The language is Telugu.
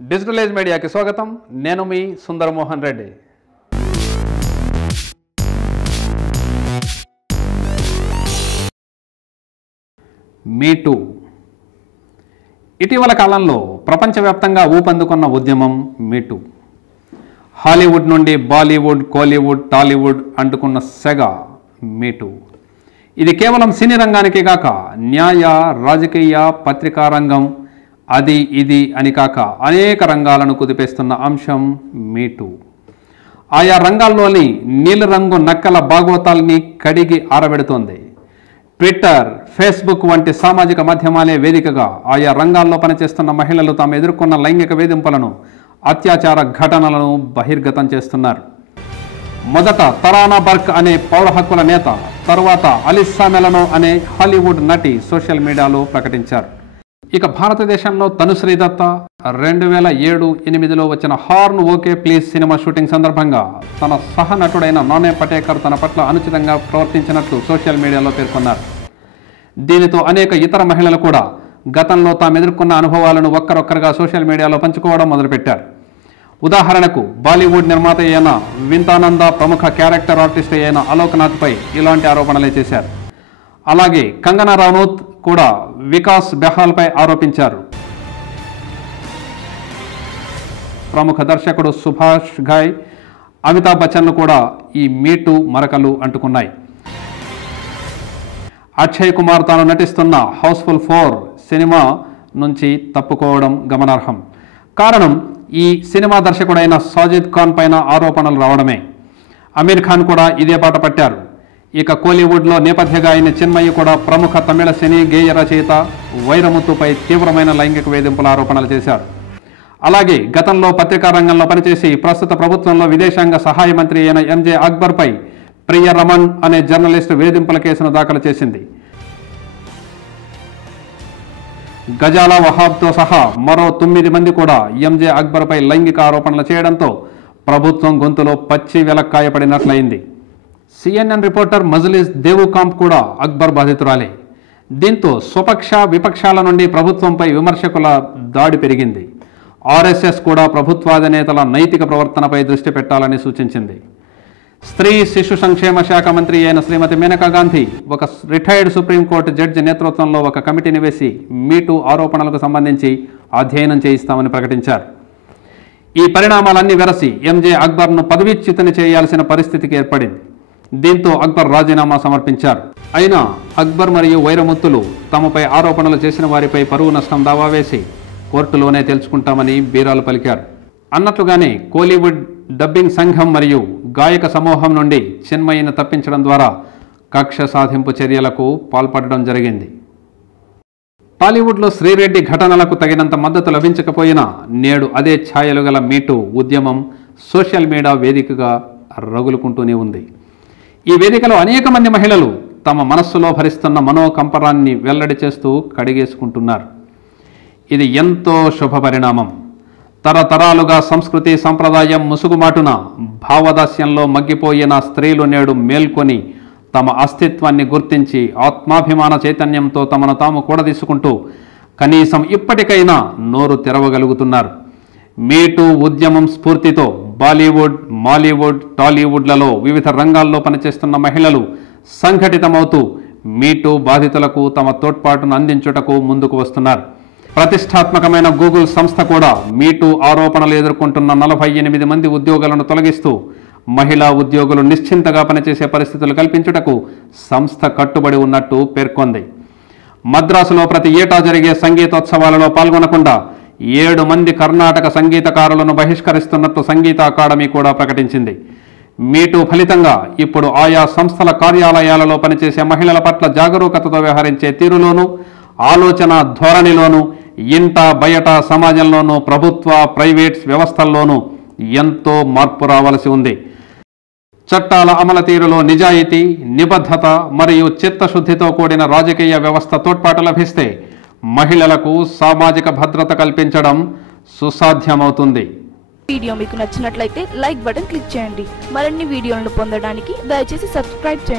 డిజిటల్ ఏజ్ మీడియాకి స్వాగతం. నేను మీ సుందరమోహన్ రెడ్డి. మీటూ ఇటీవల కాలంలో ప్రపంచవ్యాప్తంగా ఊపందుకున్న ఉద్యమం మీటూ. హాలీవుడ్ నుండి బాలీవుడ్, కోలీవుడ్, టాలీవుడ్ అంటుకున్న సెగ మీటూ. ఇది కేవలం సినీ రంగానికి కాక న్యాయ, రాజకీయ, పత్రికా రంగం, అది ఇది అని కాక అనేక రంగాలను కుదిపేస్తున్న అంశం మీటూ. ఆయా రంగాల్లోని నీలిరంగు నక్కల భాగవతాల్ని కడిగి ఆరబెడుతోంది. ట్విట్టర్, ఫేస్బుక్ వంటి సామాజిక మాధ్యమాలే వేదికగా ఆయా రంగాల్లో పనిచేస్తున్న మహిళలు తాము ఎదుర్కొన్న లైంగిక వేధింపులను, అత్యాచార ఘటనలను బహిర్గతం చేస్తున్నారు. మొదట తరానా బర్క్ అనే పౌర హక్కుల నేత, తరువాత అలిస్సా మెలనో అనే హాలీవుడ్ నటి సోషల్ మీడియాలో ప్రకటించారు. ఇక భారతదేశంలో తనుశ్రీ దత్త 2007-8లో వచ్చిన horn okay please cinema shooting సందర్భంగా తన సహనటుడైన నానే పటేకర్ తన పట్ల అనుచితంగా ప్రవర్తించినట్లు సోషల్ మీడియాలో పేర్కొన్నారు. దీనితో అనేక ఇతర మహిళలు కూడా గతంలో తాము ఎదుర్కొన్న అనుభవాలను ఒక్కరొక్కరుగా సోషల్ మీడియాలో పంచుకోవడం మొదలుపెట్టారు. ఉదాహరణకు బాలీవుడ్ నిర్మాత అయిన వింతానంద ప్రముఖ క్యారెక్టర్ ఆర్టిస్ట్ అయిన అలోక్నాథ్పై ఇలాంటి ఆరోపణలే చేశారు. అలాగే కంగనా రనౌత్ కూడా వికాస్ బెహాల్పై ఆరోపించారు. ప్రముఖ దర్శకుడు సుభాష్ ఘాయ్, అమితాబ్ బచ్చన్లు కూడా ఈ మీటూ మరకలు అంటుకున్నాయి. అక్షయ్ కుమార్ తాను నటిస్తున్న హౌస్ఫుల్ 4 సినిమా నుంచి తప్పుకోవడం గమనార్హం. కారణం ఈ సినిమా దర్శకుడైన సాజిద్ ఖాన్ పైన ఆరోపణలు రావడమే. అమీర్ ఖాన్ కూడా ఇదే బాట పట్టారు. ఇక కోలీవుడ్లో నేపథ్య గాయని చిన్మయి కూడా ప్రముఖ తమిళ సినీ గేయ రచయిత వైరముత్తుపై తీవ్రమైన లైంగిక వేధింపుల ఆరోపణలు చేశారు. అలాగే గతంలో పత్రికా రంగంలో పనిచేసి ప్రస్తుత ప్రభుత్వంలో విదేశాంగ సహాయ మంత్రి అయిన ఎంజే అక్బర్పై ప్రియ రమణ్ అనే జర్నలిస్టు వేధింపుల కేసును దాఖలు చేసింది. గజాలా వహాబ్తో సహా మరో 9 మంది కూడా ఎంజే అక్బర్పై లైంగిక ఆరోపణలు చేయడంతో ప్రభుత్వం గొంతులో పచ్చి వెలక్కాయపడినట్లయింది. CNN రిపోర్టర్ మజ్లిస్ దేవుకాంప్ కూడా అక్బర్ బాధితురాలే. దీంతో స్వపక్ష విపక్షాల నుండి ప్రభుత్వంపై విమర్శకుల దాడి పెరిగింది. RSS కూడా ప్రభుత్వాధినేతల నైతిక ప్రవర్తనపై దృష్టి పెట్టాలని సూచించింది. స్త్రీ శిశు సంక్షేమ శాఖ మంత్రి అయిన శ్రీమతి మేనకా గాంధీ ఒక రిటైర్డ్ సుప్రీంకోర్టు జడ్జి నేతృత్వంలో ఒక కమిటీని వేసి మీటూ ఆరోపణలకు సంబంధించి అధ్యయనం చేయిస్తామని ప్రకటించారు. ఈ పరిణామాలన్నీ వెరసి ఎంజే అక్బర్ను పదవీచ్యుతుని చేయాల్సిన పరిస్థితికి ఏర్పడింది. దీంతో అక్బర్ రాజీనామా సమర్పించారు. అయినా అక్బర్ మరియు వైరముత్తులు తమపై ఆరోపణలు చేసిన వారిపై పరువు నష్టం దావా వేసి కోర్టులోనే తెలుసుకుంటామని బీరాలు పలికారు. అన్నట్లుగానే కోలీవుడ్ డబ్బింగ్ సంఘం మరియు గాయక సమూహం నుండి చిన్మయిని తప్పించడం ద్వారా కక్ష సాధింపు చర్యలకు పాల్పడడం జరిగింది. టాలీవుడ్లో శ్రీరెడ్డి ఘటనలకు తగినంత మద్దతు లభించకపోయినా నేడు అదే ఛాయలు గల మీటూ ఉద్యమం సోషల్ మీడియా వేదికగా రగులుకుంటూనే ఉంది. ఈ వేదికలో అనేక మంది మహిళలు తమ మనస్సులో భరిస్తున్న మనోకంపరాన్ని వెల్లడి చేస్తూ కడిగేసుకుంటున్నారు. ఇది ఎంతో శుభ పరిణామం. తరతరాలుగా సంస్కృతి సంప్రదాయం ముసుగుమాటున భావదాస్యంలో మగ్గిపోయిన స్త్రీలు నేడు మేల్కొని తమ అస్తిత్వాన్ని గుర్తించి ఆత్మాభిమాన చైతన్యంతో తమను తాము కూడదీసుకుంటూ కనీసం ఇప్పటికైనా నోరు తెరవగలుగుతున్నారు. మీటూ ఉద్యమం స్ఫూర్తితో బాలీవుడ్, మాలీవుడ్, టాలీవుడ్లలో వివిధ రంగాల్లో పనిచేస్తున్న మహిళలు సంఘటితమవుతూ మీటూ బాధితులకు తమ తోడ్పాటును అందించుటకు ముందుకు వస్తున్నారు. ప్రతిష్టాత్మకమైన గూగుల్ సంస్థ కూడా మీటూ ఆరోపణలు ఎదుర్కొంటున్న 48 మంది ఉద్యోగులను తొలగిస్తూ మహిళా ఉద్యోగులు నిశ్చింతగా పనిచేసే పరిస్థితులు కల్పించుటకు సంస్థ కట్టుబడి ఉన్నట్టు పేర్కొంది. మద్రాసులో ప్రతి ఏటా జరిగే సంగీతోత్సవాలలో పాల్గొనకుండా 7 మంది కర్ణాటక సంగీతకారులను బహిష్కరిస్తున్నట్టు సంగీత అకాడమీ కూడా ప్రకటించింది. మీటూ ఫలితంగా ఇప్పుడు ఆయా సంస్థల కార్యాలయాలలో పనిచేసే మహిళల పట్ల జాగరూకతతో వ్యవహరించే తీరులోనూ, ఆలోచన ధోరణిలోనూ, ఇంట బయట సమాజంలోనూ, ప్రభుత్వ ప్రైవేట్ వ్యవస్థల్లోనూ ఎంతో మార్పు రావలసి ఉంది. చట్టాల అమలు తీరులో నిజాయితీ, నిబద్ధత మరియు చిత్తశుద్ధితో కూడిన రాజకీయ వ్యవస్థ తోడ్పాటు లభిస్తే మహిళలకు సామాజిక భద్రత కల్పించడం సుసాధ్యమవుతుంది. వీడియో మీకు నచ్చినట్లయితే లైక్ బటన్ క్లిక్ చేయండి. మరిన్ని వీడియోలను పొందడానికి దయచేసి సబ్స్క్రైబ్ చేయండి.